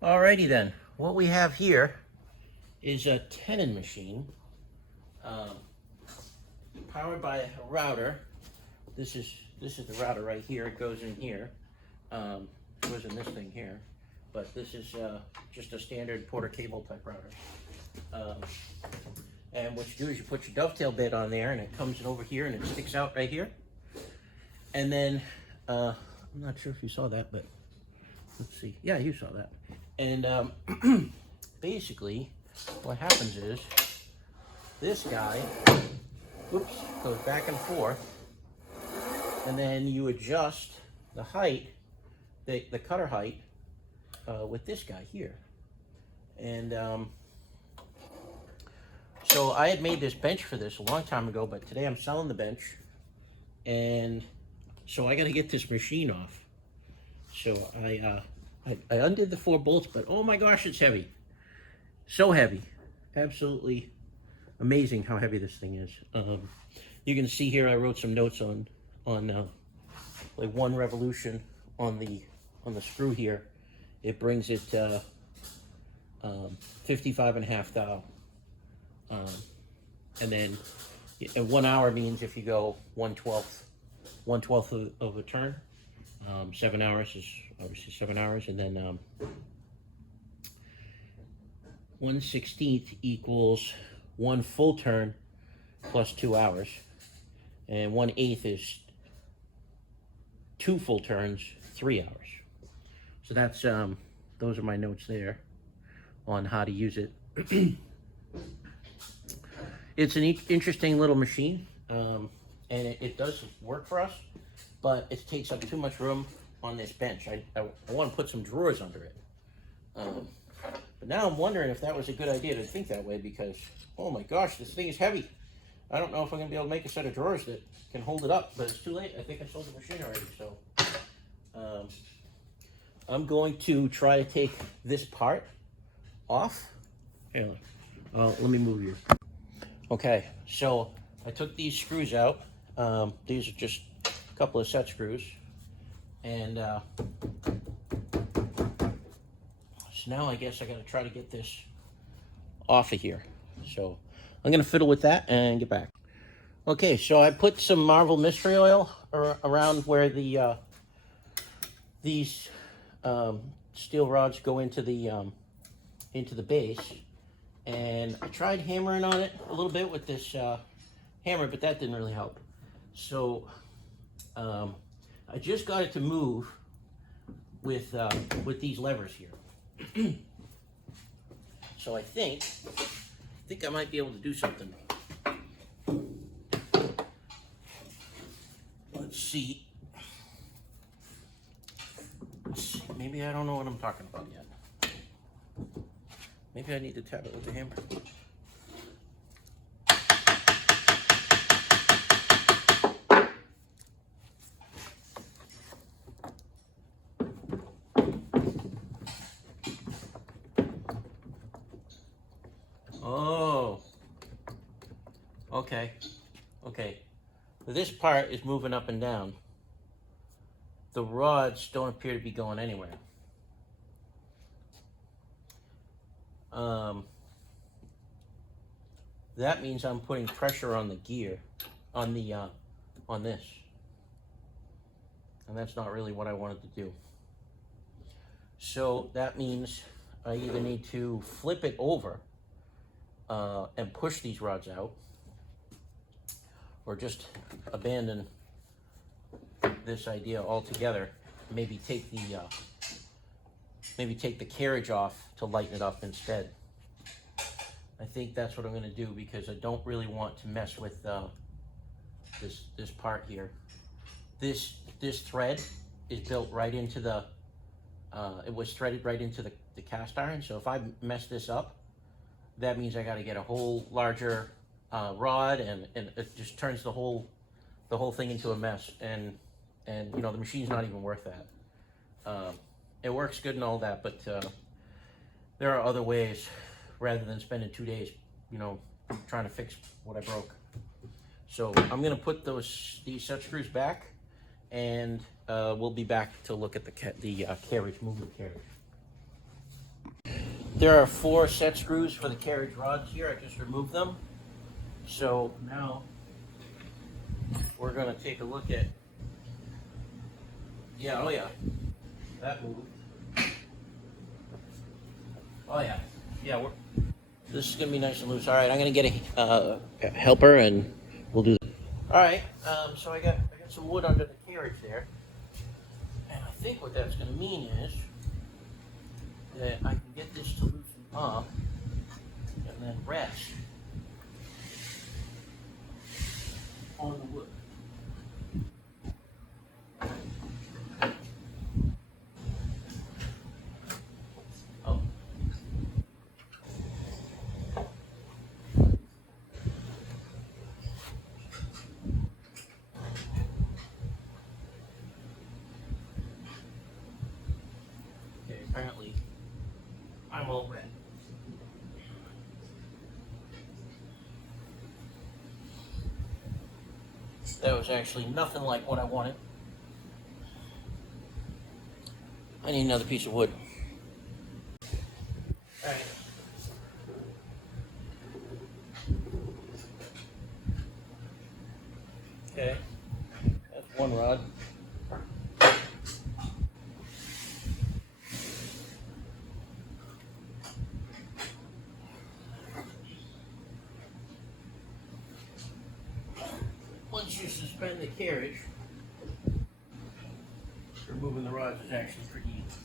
Alrighty then, what we have here is a tenon machine um, powered by a router. This is the router right here. It goes in here. It goes in this thing here, but this is just a standard Porter cable type router. And what you do is you put your dovetail bit on there, and it comes in over here, and it sticks out right here. And then I'm not sure if you saw that, but let's see. Yeah, you saw that. And basically, what happens is this guy, oops, goes back and forth, and then you adjust the height, the cutter height, with this guy here. And so I had made this bench for this a long time ago, but today I'm selling the bench, and so I got to get this machine off. So I undid the 4 bolts, but oh my gosh, it's heavy. So heavy. Absolutely amazing how heavy this thing is. You can see here I wrote some notes on like 1 revolution on the screw here. It brings it 55.5 thou. And then 1 hour means if you go 1/12 of a turn. 7 hours is obviously 7 hours, and then 1/16 equals 1 full turn plus 2 hours, and 1/8 is 2 full turns, 3 hours. So that's those are my notes there on how to use it. It's an interesting little machine, and it does work for us, but it takes up too much room on this bench. I want to put some drawers under it. But now I'm wondering if that was a good idea to think that way, because, oh my gosh, this thing is heavy. I don't know if I'm going to be able to make a set of drawers that can hold it up, but it's too late. I think I sold the machine already, so I'm going to try to take this part off. Here, let me move you. Okay, so I took these screws out. These are just a couple of set screws, and so now I guess I got to try to get this off of here. So I'm gonna fiddle with that and get back. Okay, so I put some Marvel Mystery Oil around where the these steel rods go into the base, and I tried hammering on it a little bit with this hammer, but that didn't really help. So I just got it to move with these levers here. So I think I might be able to do something. Let's see. Maybe I don't know what I'm talking about yet. Maybe I need to tap it with the hammer. Oh, okay. This part is moving up and down. The rods don't appear to be going anywhere. That means I'm putting pressure on the gear, on this, and that's not really what I wanted to do. So that means I either need to flip it over and push these rods out, or just abandon this idea altogether. Maybe take the carriage off to lighten it up instead. I think that's what I'm going to do, because I don't really want to mess with this part here. This thread is built right into the it was threaded right into the cast iron. So if I mess this up, that means I got to get a whole larger rod, and it just turns the whole thing into a mess. And you know, the machine's not even worth that. It works good and all that, but there are other ways, rather than spending 2 days, you know, trying to fix what I broke. So I'm gonna put these set screws back, and we'll be back to look at the carriage, movement carriage. There are 4 set screws for the carriage rods here. I just removed them. So now we're going to take a look at, yeah, oh yeah, that moved. Oh yeah, yeah, this is going to be nice and loose. All right, I'm going to get a helper and we'll do that. All right, so I got some wood under the carriage there. And I think what that's going to mean is that I can get this to loosen up and then rest on the wood. Oh. Okay, apparently I'm all wet. That was actually nothing like what I wanted. I need another piece of wood. All right. Okay, that's one rod. Once you suspend the carriage, removing the rods is actually pretty easy.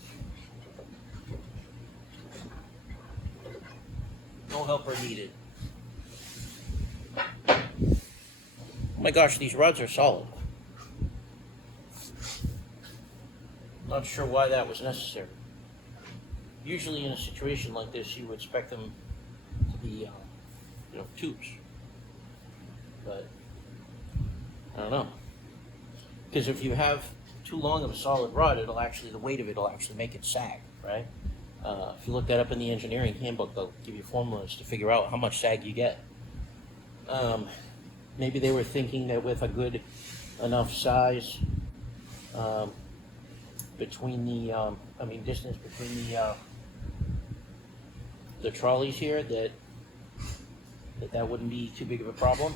No helper needed. Oh my gosh, these rods are solid. Not sure why that was necessary. Usually in a situation like this, you would expect them to be, tubes. But I don't know. Because if you have too long of a solid rod, the weight of it will actually make it sag, right? If you look that up in the engineering handbook, they'll give you formulas to figure out how much sag you get. Maybe they were thinking that with a good enough size between the, distance between the trolleys here, that wouldn't be too big of a problem.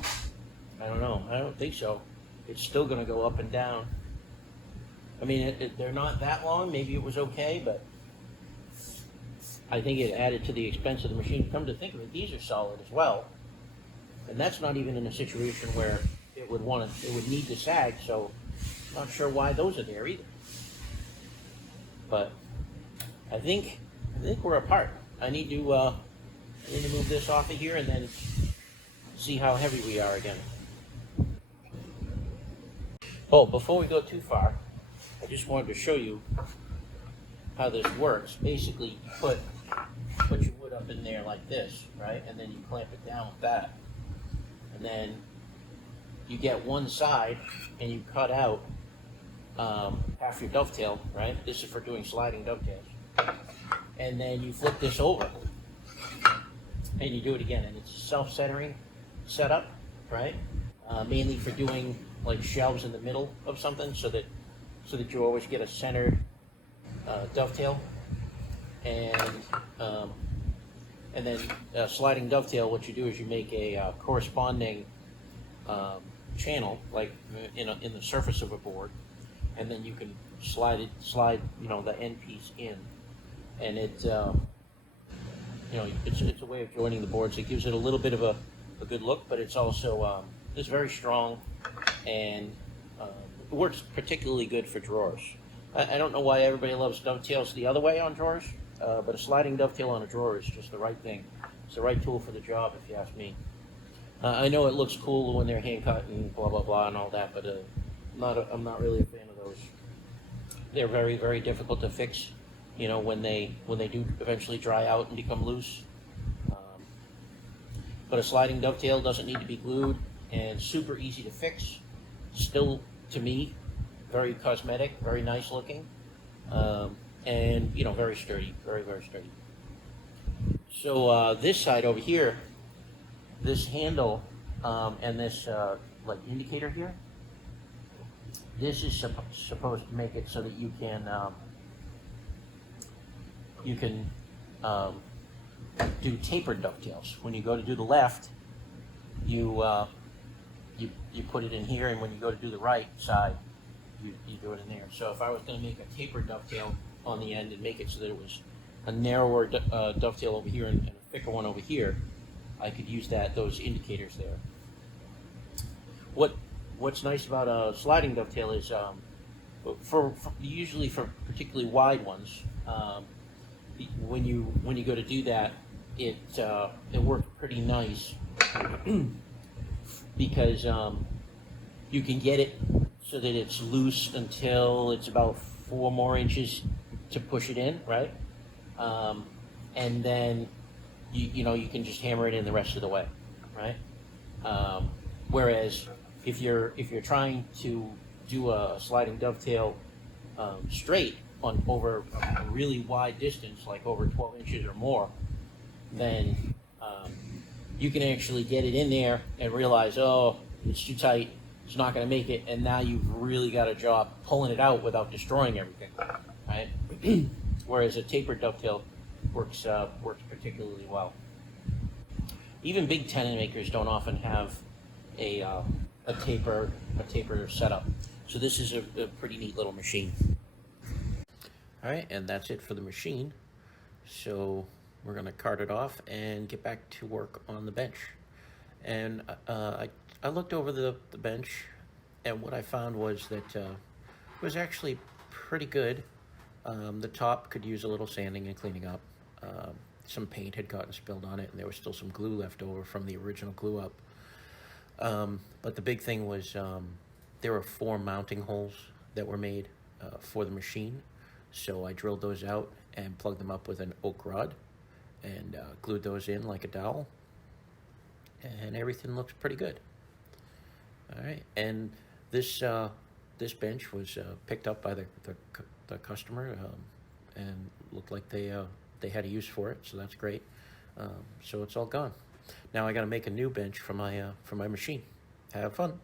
I don't know. I don't think so. It's still going to go up and down. I mean, they're not that long. Maybe it was okay, but I think it added to the expense of the machine. Come to think of it, these are solid as well. And that's not even in a situation where it would need to sag, so I'm not sure why those are there either. But I think we're apart. I need to move this off of here and then see how heavy we are again. Oh, before we go too far, I just wanted to show you how this works. Basically, you put your wood up in there like this, right? And then you clamp it down with that. And then you get one side and you cut out half your dovetail, right? This is for doing sliding dovetails. And then you flip this over and you do it again. And it's a self-centering setup, right? Mainly for doing like shelves in the middle of something so that you always get a centered dovetail. And then sliding dovetail, what you do is you make a corresponding channel, like in the surface of a board, and then you can slide the end piece in, and it's a way of joining the boards. It gives it a little bit of a good look, but it's also it's very strong, and it works particularly good for drawers. I don't know why everybody loves dovetails the other way on drawers, but a sliding dovetail on a drawer is just the right thing. It's the right tool for the job, if you ask me. I know it looks cool when they're hand cut and blah blah blah and all that, but I'm not really a fan of those. They're very, very difficult to fix, when they do eventually dry out and become loose. But a sliding dovetail doesn't need to be glued and super easy to fix. Still, to me, very cosmetic, very nice looking, and very sturdy, very, very sturdy. So this side over here, this handle and this like indicator here, this is supposed to make it so that you can do tapered dovetails. When you go to do the left, you put it in here, and when you go to do the right side, you do it in there. So if I was going to make a tapered dovetail on the end and make it so that it was a narrower dovetail over here and a thicker one over here, I could use those indicators there. What's nice about a sliding dovetail is usually for particularly wide ones, when you go to do that, it works pretty nice because you can get it so that it's loose until it's about 4 more inches to push it in, right? And then you can just hammer it in the rest of the way, right? Whereas if you're trying to do a sliding dovetail straight over a really wide distance, like over 12 inches or more, then you can actually get it in there and realize, oh, it's too tight, it's not going to make it, and now you've really got a job pulling it out without destroying everything, right? Whereas a tapered dovetail works particularly well. Even big tenon makers don't often have a taper setup, so this is a pretty neat little machine. All right, and that's it for the machine. So we're going to cart it off and get back to work on the bench. And I looked over the bench, and what I found was that it was actually pretty good. The top could use a little sanding and cleaning up. Some paint had gotten spilled on it, and there was still some glue left over from the original glue up. But the big thing was there were 4 mounting holes that were made for the machine. So I drilled those out and plugged them up with an oak rod and glued those in like a dowel. And everything looks pretty good. All right, and this bench was picked up by the customer and looked like they had a use for it, so that's great. So it's all gone. Now I got to make a new bench for my machine. Have fun.